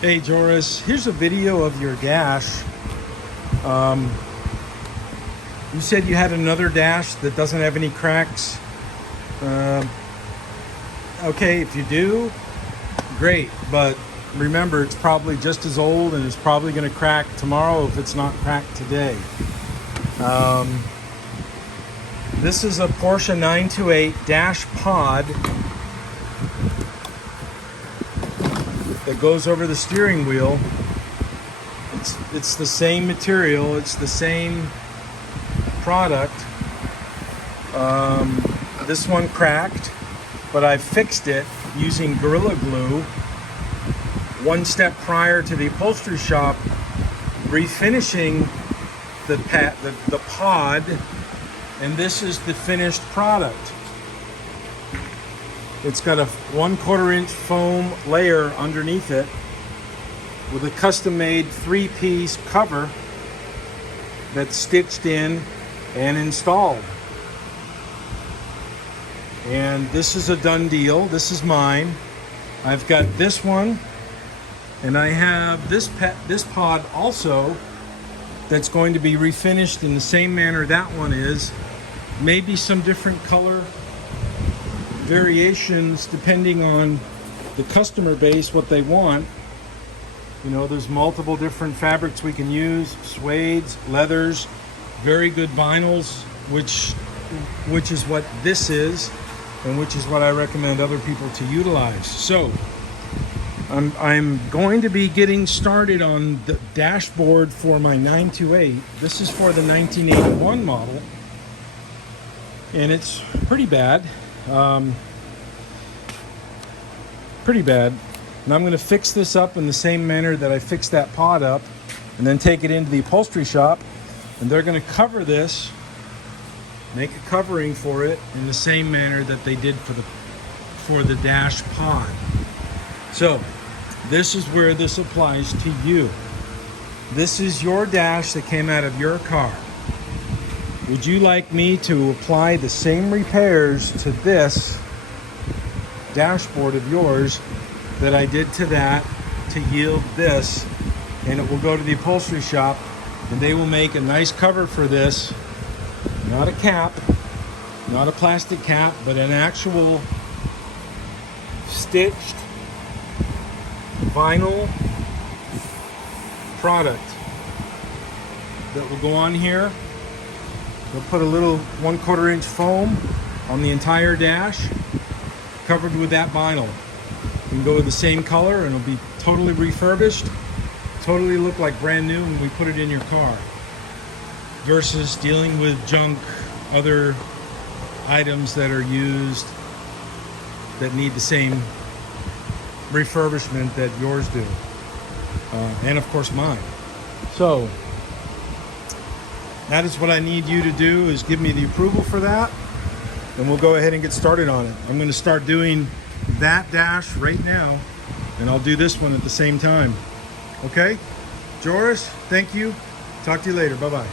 Hey Joris, here's a video of your dash. You said you had another dash that doesn't have any cracks. Okay, if you do, great. But remember, it's probably just as old and it's probably going to crack tomorrow if it's not cracked today. This is a Porsche 928 dash pod that goes over the steering wheel. It's the same material, it's the same product. This one cracked, but I fixed it using Gorilla Glue one step prior to the upholstery shop, refinishing the pod, and this is the finished product. It's got a 1/4 inch foam layer underneath it with a custom-made 3-piece cover that's stitched in and installed. And this is a done deal. This is mine. I've got this one, and I have this pod also that's going to be refinished in the same manner that one is. Maybe some different color variations depending on the customer base, what they want. You know, there's multiple different fabrics we can use, suedes, leathers, very good vinyls, which is what this is, and which is what I recommend other people to utilize. So I'm going to be getting started on the dashboard for my 928. This is for the 1981 model, and it's pretty bad. Pretty bad. And I'm going to fix this up in the same manner that I fixed that pod up, and then take it into the upholstery shop, and they're going to cover this, make a covering for it in the same manner that they did for the dash pod. So this is where this applies to you. This is your dash that came out of your car. Would you like me to apply the same repairs to this dashboard of yours that I did to that to yield this? And it will go to the upholstery shop, and they will make a nice cover for this. Not a cap, not a plastic cap, but an actual stitched vinyl product that will go on here. They'll put a little 1/4 inch foam on the entire dash, covered with that vinyl. You can go with the same color and it'll be totally refurbished, totally look like brand new when we put it in your car, versus dealing with junk, other items that are used that need the same refurbishment that yours do, and of course mine. So that is what I need you to do, is give me the approval for that, and we'll go ahead and get started on it. I'm going to start doing that dash right now, and I'll do this one at the same time. Okay, Joris, thank you. Talk to you later. Bye-bye.